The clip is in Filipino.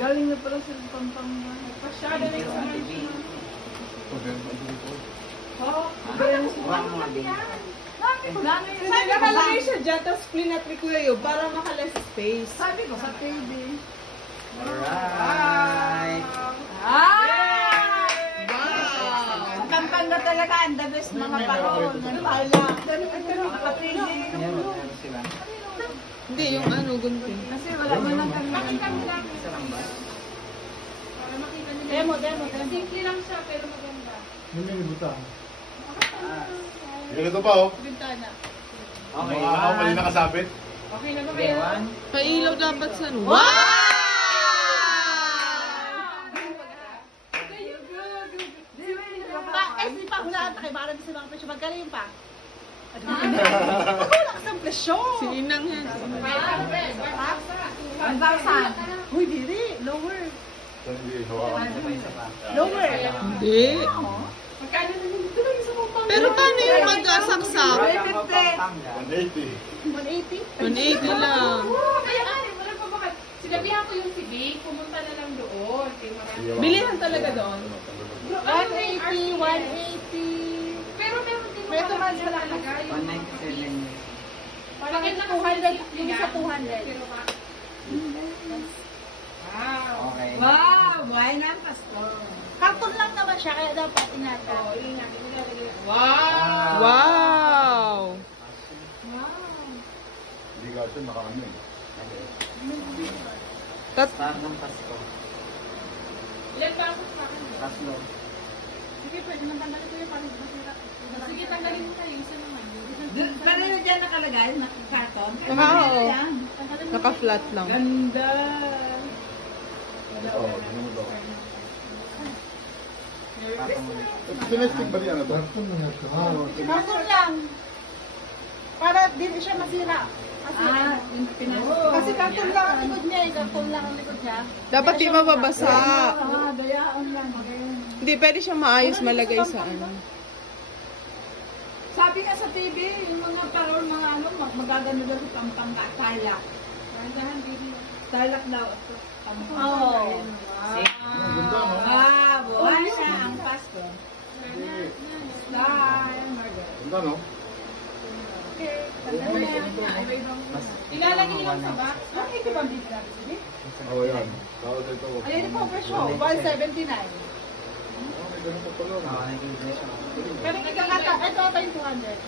Galing na pala sa Pampang. Pasyado na yung nakalagay siya dyan, tapos plinatri ko yun para makaless space. Sabi ko sa TV. Alright. Wow! Pampang na talaga, ang the best mga paroon. Ano ba lang? Pero kapili. Hindi, yung ano, gunting. Kasi wala mo lang kami. Makita mo lang. Para makita nila. Demo. Simple lang siya, pero maganda. Hindi may buta. Yung ito pa, oh. Bintana. Okay. Mga ako mali nakasabit. Okay na ba kayo? Pailaw dapat sa ano. Wow! Hindi pa hulaan tayo. Baka natin sa mga presyo. Magkano pa? Wala ka sa presyo. Si Inang yan. 1,000. Uy, diri. Lower. Hindi, hawakan mo. Lower. Hindi. Magkano na nito lang sa Pampanga? Pero paano yung mag-asaksak? 180. 180? 180 lang. Kaya nga, wala pa bakit. Sinabihan ko yung si Big, pumunta na lang doon. Bilihan talaga doon. 180, 180. Pero meron din May tumas pala talaga. 197. Parang 200, yung sa 200. Wow. Okay. Wow, buhay na ang Pasko. Karton lang naman siya, kaya dapat inata. Oo, inata. Wow! Wow! Hindi ka ito, nakaano eh. Star ng Pasko. Ilan ba ako sa akin? Tatlo. Sige, pwede nang tanggalin ko yung parang masira. Sige, tanggalin mo tayo. Isa naman. Paano na dyan nakalagay? Nakakarton? Oo. Naka-flat lang. Ganda! Oo, ano mo daw. Patong ulit. Sinesting ba niya na to? Karton lang. Para di siya masira. Kasi karton lang ang likod niya eh. Karton lang ang likod niya. Dapat di mababasa. Dayaan lang. Hindi, pwede siya maayos malagay sa ano. Sabi nga sa TV, yung mga parol, mga ano, magagano daw sa Pampanga, Tarlac. Tarlac daw. Oo. Ganda, no? Buhay siya ang Pasko. Bye, Margaret. Ganda, no? Okay, tanda na yan. Ilalagay lang sa box. Ano ito ba bibig natin? Sige. Oo, yan. Tawag ito. Ayan po, presyo. 179. May ganun pa pala. Oo, nag-i-dress ako. Pero ito ata yung 200.